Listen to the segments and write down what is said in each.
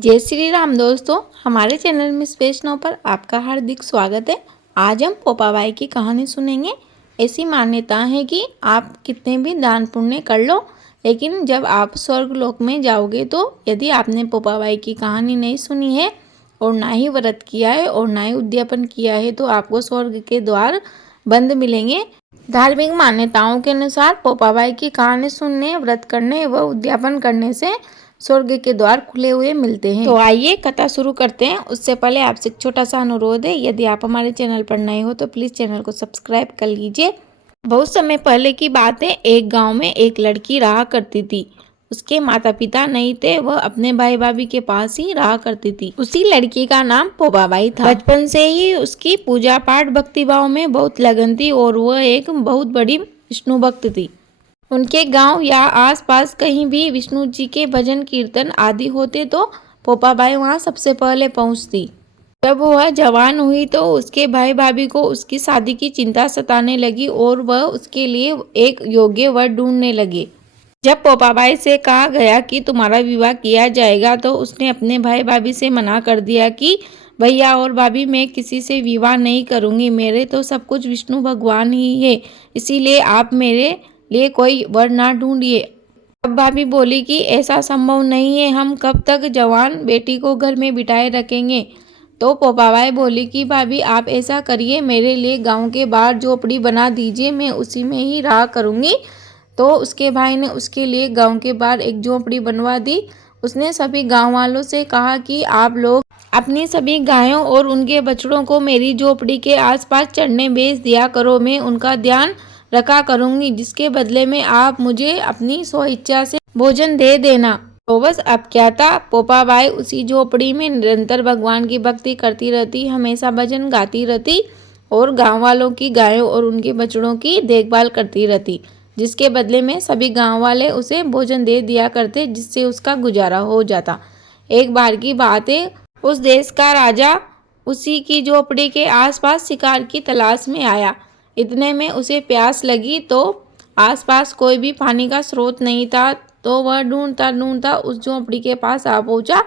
जय श्री राम दोस्तों, हमारे चैनल मिस वैष्णव पर आपका हार्दिक स्वागत है। आज हम पोपाबाई की कहानी सुनेंगे। ऐसी मान्यता है कि आप कितने भी दान पुण्य कर लो, लेकिन जब आप स्वर्ग लोक में जाओगे तो यदि आपने पोपाबाई की कहानी नहीं सुनी है और ना ही व्रत किया है और ना ही उद्यापन किया है तो आपको स्वर्ग के द्वार बंद मिलेंगे। धार्मिक मान्यताओं के अनुसार पोपाबाई की कहानी सुनने, व्रत करने व उद्यापन करने से स्वर्ग के द्वार खुले हुए मिलते हैं। तो आइए कथा शुरू करते हैं। उससे पहले आपसे एक छोटा सा अनुरोध है, यदि आप हमारे चैनल पर नए हो तो प्लीज़ चैनल को सब्सक्राइब कर लीजिए। बहुत समय पहले की बात है। एक गांव में एक लड़की रहा करती थी। उसके माता पिता नहीं थे, वह अपने भाई भाभी के पास ही रहा करती थी। उसी लड़की का नाम पोपाबाई था। बचपन से ही उसकी पूजा पाठ भक्ति भाव में बहुत लगन थी और वह एक बहुत बड़ी विष्णु भक्त थी। उनके गांव या आसपास कहीं भी विष्णु जी के भजन कीर्तन आदि होते तो पोपाबाई वहां सबसे पहले पहुंचती। जब वह जवान हुई तो उसके भाई भाभी को उसकी शादी की चिंता सताने लगी और वह उसके लिए एक योग्य वर ढूंढने लगे। जब पोपाबाई से कहा गया कि तुम्हारा विवाह किया जाएगा तो उसने अपने भाई भाभी से मना कर दिया कि भैया और भाभी, मैं किसी से विवाह नहीं करूंगी। मेरे तो सब कुछ विष्णु भगवान ही है, इसीलिए आप मेरे लिए कोई वर ना ढूंढिए। अब भाभी बोली कि ऐसा संभव नहीं है, हम कब तक जवान बेटी को घर में बिठाए रखेंगे। तो पोपाबाई बोली कि भाभी आप ऐसा करिए, मेरे लिए गांव के बाहर झोपड़ी बना दीजिए, मैं उसी में ही रहा करूंगी। तो उसके भाई ने उसके लिए गांव के बाहर एक झोपड़ी बनवा दी। उसने सभी गांव वालों से कहा कि आप लोग अपनी सभी गायों और उनके बछड़ों को मेरी झोपड़ी के आसपास चढ़ने भेज दिया करो, मैं उनका ध्यान रखा करूंगी, जिसके बदले में आप मुझे अपनी स्वेच्छा से भोजन दे देना। तो बस अब क्या था, पोपाबाई उसी झोपड़ी में निरंतर भगवान की भक्ति करती रहती, हमेशा भजन गाती रहती और गांव वालों की गायों और उनके बछड़ों की देखभाल करती रहती, जिसके बदले में सभी गांव वाले उसे भोजन दे दिया करते, जिससे उसका गुजारा हो जाता। एक बार की बात है, उस देश का राजा उसी की झोपड़ी के आसपास शिकार की तलाश में आया। इतने में उसे प्यास लगी तो आसपास कोई भी पानी का स्रोत नहीं था, तो वह ढूंढता ढूंढता उस झोपड़ी के पास आ पहुंचा।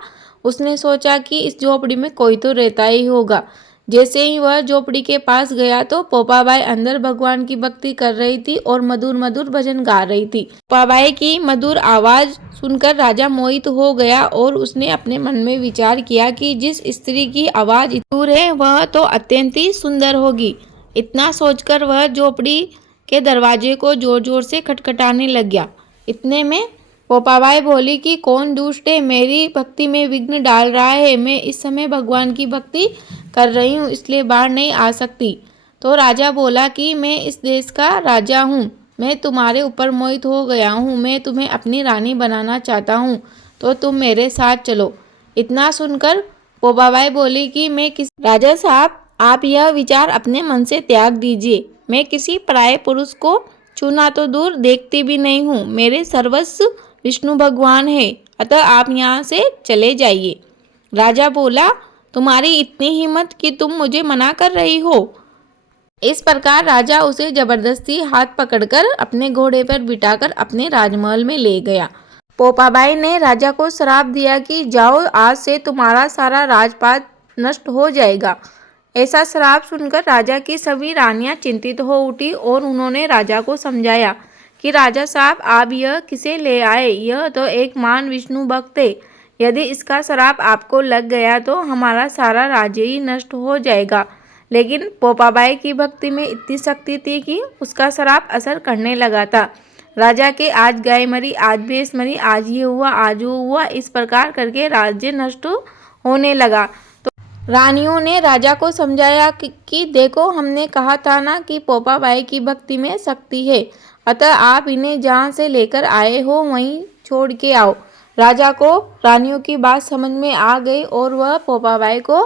उसने सोचा कि इस झोपड़ी में कोई तो रहता ही होगा। जैसे ही वह झोपड़ी के पास गया तो पोपाबाई अंदर भगवान की भक्ति कर रही थी और मधुर मधुर भजन गा रही थी। पोपाबाई की मधुर आवाज सुनकर राजा मोहित हो गया और उसने अपने मन में विचार किया कि जिस स्त्री की आवाज मधुर है वह तो अत्यंत ही सुंदर होगी। इतना सोचकर वह झोपड़ी के दरवाजे को जोर जोर से खटखटाने लग गया। इतने में पोपाबाई बोली कि कौन दुष्ट है, मेरी भक्ति में विघ्न डाल रहा है। मैं इस समय भगवान की भक्ति कर रही हूँ, इसलिए बाहर नहीं आ सकती। तो राजा बोला कि मैं इस देश का राजा हूँ, मैं तुम्हारे ऊपर मोहित हो गया हूँ, मैं तुम्हें अपनी रानी बनाना चाहता हूँ, तो तुम मेरे साथ चलो। इतना सुनकर पोपाबाई बोली कि मैं किस राजा साहब, आप यह विचार अपने मन से त्याग दीजिए। मैं किसी पराये पुरुष को छूना तो दूर देखती भी नहीं हूँ, मेरे सर्वस्व विष्णु भगवान है, अतः आप यहाँ से चले जाइए। राजा बोला, तुम्हारी इतनी हिम्मत कि तुम मुझे मना कर रही हो। इस प्रकार राजा उसे जबरदस्ती हाथ पकड़कर अपने घोड़े पर बिठाकर अपने राजमहल में ले गया। पोपाबाई ने राजा को श्राप दिया कि जाओ, आज से तुम्हारा सारा राजपाट नष्ट हो जाएगा। ऐसा श्राप सुनकर राजा की सभी रानियां चिंतित हो उठी और उन्होंने राजा को समझाया कि राजा साहब, आप यह किसे ले आए, यह तो एक महान विष्णु भक्त है, यदि इसका श्राप आपको लग गया तो हमारा सारा राज्य ही नष्ट हो जाएगा। लेकिन पोपाबाई की भक्ति में इतनी शक्ति थी कि उसका श्राप असर करने लगा था। राजा के आज गाय मरी, आज भैंस मरी, आज ये हुआ, आज वो हुआ, इस प्रकार करके राज्य नष्ट होने लगा। रानियों ने राजा को समझाया कि देखो, हमने कहा था ना कि पोपाबाई की भक्ति में शक्ति है, अतः आप इन्हें जहाँ से लेकर आए हो वहीं छोड़ के आओ। राजा को रानियों की बात समझ में आ गई और वह पोपाबाई को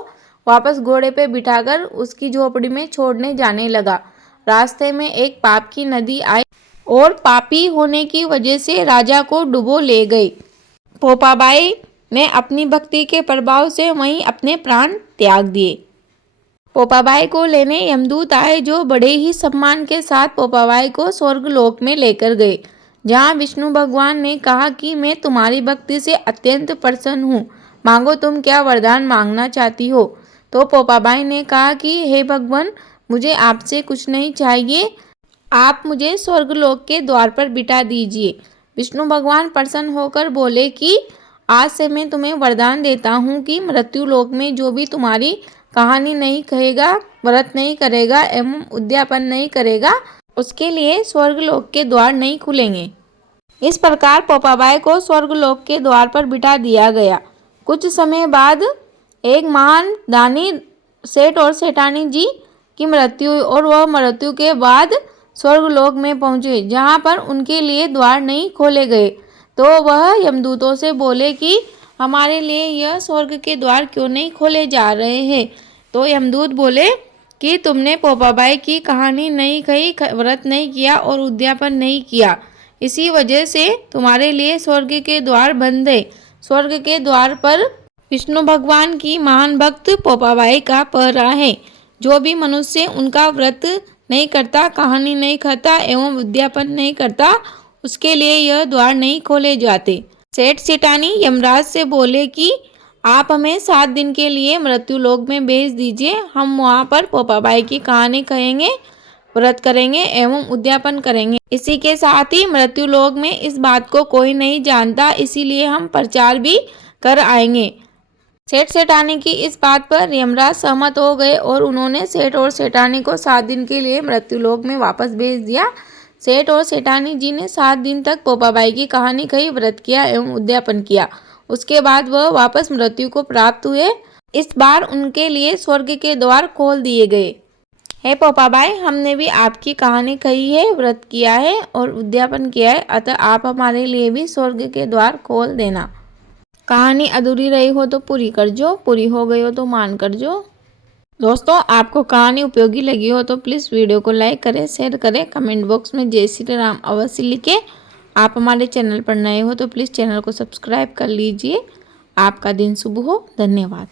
वापस घोड़े पे बिठाकर उसकी झोपड़ी में छोड़ने जाने लगा। रास्ते में एक पाप की नदी आई और पापी होने की वजह से राजा को डुबो ले गई। पोपाबाई ने अपनी भक्ति के प्रभाव से वहीं अपने प्राण त्याग दिए। पोपाबाई को लेने यमदूत आए, जो बड़े ही सम्मान के साथ पोपाबाई को स्वर्गलोक में लेकर गए, जहां विष्णु भगवान ने कहा कि मैं तुम्हारी भक्ति से अत्यंत प्रसन्न हूँ, मांगो तुम क्या वरदान मांगना चाहती हो। तो पोपाबाई ने कहा कि हे भगवान, मुझे आपसे कुछ नहीं चाहिए, आप मुझे स्वर्गलोक के द्वार पर बिठा दीजिए। विष्णु भगवान प्रसन्न होकर बोले कि आज से मैं तुम्हें वरदान देता हूँ कि मृत्यु लोक में जो भी तुम्हारी कहानी नहीं कहेगा, व्रत नहीं करेगा एवं उद्यापन नहीं करेगा, उसके लिए स्वर्गलोक के द्वार नहीं खुलेंगे। इस प्रकार पोपाबाई को स्वर्गलोक के द्वार पर बिठा दिया गया। कुछ समय बाद एक महान दानी सेठ और सेठानी जी की मृत्यु हुई और वह मृत्यु के बाद स्वर्गलोक में पहुंचे, जहां पर उनके लिए द्वार नहीं खोले गए। तो वह यमदूतों से बोले कि हमारे लिए यह स्वर्ग के द्वार क्यों नहीं खोले जा रहे हैं। तो यमदूत बोले कि तुमने पोपाबाई की कहानी नहीं कही, व्रत नहीं किया और उद्यापन नहीं किया, इसी वजह से तुम्हारे लिए स्वर्ग के द्वार बंद है। स्वर्ग के द्वार पर विष्णु भगवान की महान भक्त पोपाबाई का पहरा है। जो भी मनुष्य उनका व्रत नहीं करता, कहानी नहीं खाता एवं उद्यापन नहीं करता, उसके लिए यह द्वार नहीं खोले जाते। सेठ सेठानी यमराज से बोले कि आप हमें 7 दिन के लिए मृत्युलोक में भेज दीजिए, हम वहाँ पर पोपाबाई की कहानी कहेंगे, व्रत करेंगे एवं उद्यापन करेंगे। इसी के साथ ही मृत्युलोक में इस बात को कोई नहीं जानता, इसीलिए हम प्रचार भी कर आएंगे। सेठ सेठानी की इस बात पर यमराज सहमत हो गए और उन्होंने सेठ और सेठानी को 7 दिन के लिए मृत्युलोक में वापस भेज दिया। सेठ और सेठानी जी ने 7 दिन तक पोपाबाई की कहानी कही, व्रत किया एवं उद्यापन किया। उसके बाद वह वापस मृत्यु को प्राप्त हुए। इस बार उनके लिए स्वर्ग के द्वार खोल दिए गए। हे पोपाबाई, हमने भी आपकी कहानी कही है, व्रत किया है और उद्यापन किया है, अतः आप हमारे लिए भी स्वर्ग के द्वार खोल देना। कहानी अधूरी रही हो तो पूरी कर जो, पूरी हो गई हो तो मान कर जो। दोस्तों, आपको कहानी उपयोगी लगी हो तो प्लीज़ वीडियो को लाइक करें, शेयर करें, कमेंट बॉक्स में जय श्री राम अवश्य लिखें। आप हमारे चैनल पर नए हो तो प्लीज़ चैनल को सब्सक्राइब कर लीजिए। आपका दिन शुभ हो। धन्यवाद।